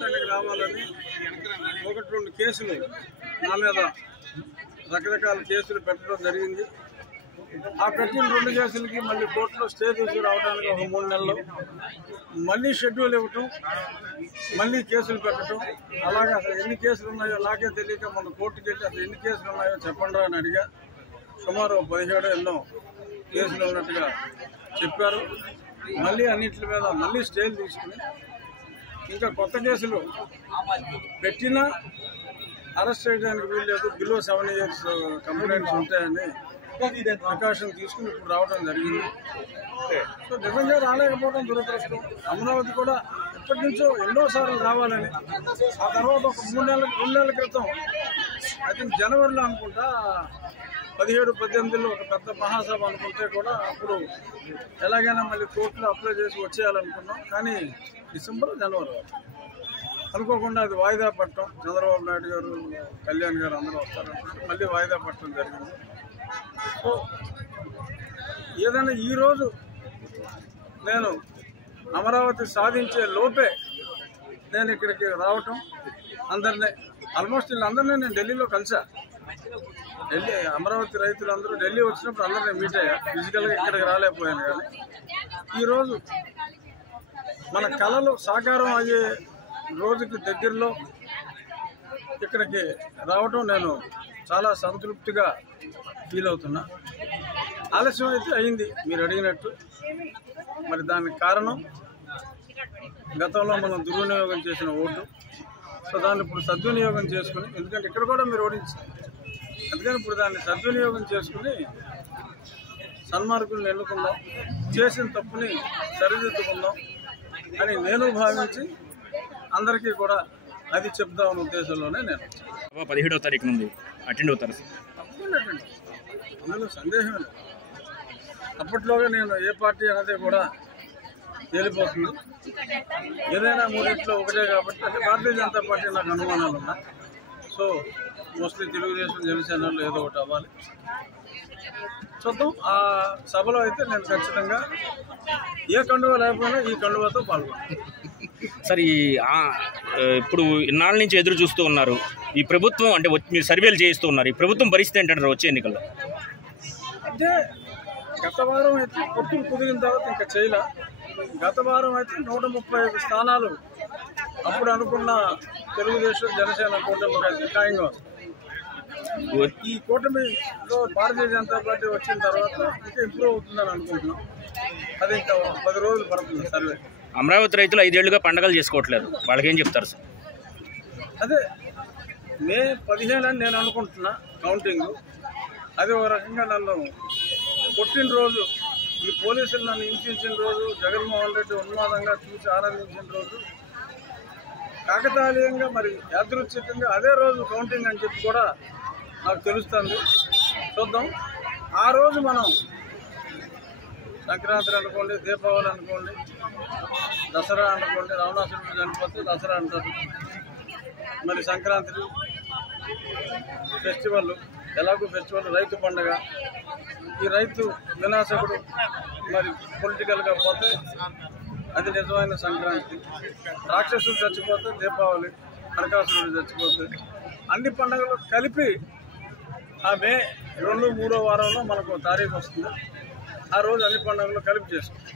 స్టాండ్కి రావాలని 1-2 కేసులు నా మీద రకరకాల కేసులు పెట్టడం జరిగింది. ఆ పెట్టిన 2 కేసులకి మళ్ళీ కోర్టులో స్టే తీసుకురావడానికి ఒక 3 నెలలు మళ్ళీ షెడ్యూల్ ఇవ్వటం, మళ్ళీ కేసులు పెట్టడం, అలాగే అసలు ఎన్ని కేసులు ఉన్నాయో నాకే తెలియక మొన్న కోర్టుకి వెళ్ళి అసలు ఎన్ని కేసులు ఉన్నాయో చెప్పండి అని అడిగా. సుమారు 17 ఎన్నో కేసులు ఉన్నట్టుగా చెప్పారు. మళ్ళీ అన్నింటి మీద మళ్ళీ స్టేలు తీసుకుని ఇంకా కొత్త కేసులు పెట్టినా అరెస్ట్ చేయడానికి వీల్లేదు, బిలో 7 years కంప్లైంట్స్ ఉంటాయని ప్రికాషన్ తీసుకుని ఇప్పుడు రావడం జరిగింది. సో నిజంగా రాలేకపోవడం దురదృష్టం. అమరావతి కూడా ఎప్పటి నుంచో ఎన్నోసార్లు రావాలని, ఆ తర్వాత ఒక 2 నెలల క్రితం ఐ థింక్ జనవరిలో అనుకుంటా 17-18లో ఒక పెద్ద మహాసభ అనుకుంటే కూడా అప్పుడు ఎలాగైనా మళ్ళీ కోర్టులో అప్లై చేసి వచ్చేయాలనుకున్నాం. కానీ డిసెంబర్ జనవరి అనుకోకుండా అది వాయిదా పట్టడం, చంద్రబాబు నాయుడు గారు, కళ్యాణ్ గారు అందరూ వస్తారనుకుంటే మళ్ళీ వాయిదా పట్టడం జరిగింది. సో ఏదైనా ఈరోజు నేను అమరావతి సాధించే లోపే నేను ఇక్కడికి రావటం, అందరినీ ఆల్మోస్ట్ వీళ్ళందరినీ నేను ఢిల్లీలో కలిసా. ఢిల్లీ అమరావతి రైతులందరూ ఢిల్లీ వచ్చినప్పుడు అందరినీ మీట్ అయ్యా. ఫిజికల్గా ఇక్కడికి రాలేకపోయాను. కానీ ఈరోజు మన కళలు సాకారం అయ్యే రోజుకి దగ్గరలో ఇక్కడికి రావటం నేను చాలా సంతృప్తిగా ఫీల్ అవుతున్నా. ఆలస్యం అయితే అయింది మీరు అడిగినట్టు. మరి దానికి కారణం గతంలో మనం దుర్వినియోగం చేసిన ఓటు. సో దాన్ని ఇప్పుడు సద్వినియోగం చేసుకుని, ఎందుకంటే ఇక్కడ కూడా మీరు ఓడించారు, అందుకని ఇప్పుడు దాన్ని సద్వినియోగం చేసుకుని సన్మార్గులను ఎన్నుకుందాం, చేసిన తప్పుని సరిదిద్దుకుందాం అని నేను భావించి అందరికీ కూడా అది చెప్దామన్న ఉద్దేశంలోనే నేను 17వ తారీఖు నుండి అటెండ్ అవుతారు. తప్పకుండా అటెండ్, అందులో సందేహం లేదు. అప్పట్లోగా నేను ఏ పార్టీ అనేది కూడా తేలిపోతుంది. ఏదైనా మూడింట్లో ఒకటే కాబట్టి, అంటే భారతీయ జనతా పార్టీ నాకు అనుమానాలు ఉన్నాయి. సో మోస్ట్లీ తెలుగుదేశం, జనసేనలో ఏదో ఒకటి అవ్వాలి. చూద్దాం. ఆ సభలో అయితే నేను ఖచ్చితంగా ఏ కండువ లేకపోయినా ఈ కండువతో పాల్గొన్నాను. సార్, ఇప్పుడు ఇన్నాళ్ళ నుంచి ఎదురు చూస్తూ ఉన్నారు ఈ ప్రభుత్వం, అంటే మీరు సర్వేలు చేయిస్తూ ఉన్నారు, ఈ ప్రభుత్వం పరిస్థితి ఏంటంటారు వచ్చే ఎన్నికల్లో? అంటే గత వారం అయితే పొత్తులు కుదిరిన తర్వాత ఇంకా చేయలే. గత వారం అయితే 135 స్థానాలు అప్పుడు అనుకున్న తెలుగుదేశం, జనసేన కూటమి ఖాయంగా వస్తుంది. ఈ కూటమిలో భారతీయ జనతా పార్టీ వచ్చిన తర్వాత ఇంకా ఇంప్రూవ్ అవుతుందని అనుకుంటున్నాం. అది ఇంకా 10 రోజులు పడుతుంది సర్వే. అమరావతి రైతులు 5 ఏళ్లుగా పండగలు చేసుకోవట్లేదు, వాళ్ళకేం చెప్తారు సార్? అదే మే 15 అని నేను అనుకుంటున్నా కౌంటింగ్. అది ఒక రకంగా నన్ను కొట్టిన రోజు, ఈ పోలీసులు నన్ను హింసించిన రోజు, జగన్మోహన్ రెడ్డి ఉన్మాదంగా చూసి ఆనందించిన రోజు, కాకతాళీయంగా మరి యాదృచ్ఛికంగా అదే రోజు కౌంటింగ్ అని చెప్పి కూడా నాకు తెలుస్తుంది. చూద్దాం. ఆ రోజు మనం సంక్రాంతి అనుకోండి, దీపావళి అనుకోండి, దసరా అనుకోండి, రావణాసురుడు చనిపోతే దసరా అంటారు, మరి సంక్రాంతి ఫెస్టివల్, ఎలాగో ఫెస్టివల్ రైతు పండుగ. ఈ రైతు వినాశకుడు మరి పొలిటికల్గా పోతే అది నిజమైన సంక్రాంతి. రాక్షసుడు చచ్చిపోతే దీపావళి, నరకాసురుడు చచ్చిపోతే, అన్ని పండుగలు కలిపి ఆ మే 2, 3వ వారంలో మనకు తారీఖు వస్తుంది. ఆ రోజు అన్ని పండుగలు కలిపి చేసుకుంటాం.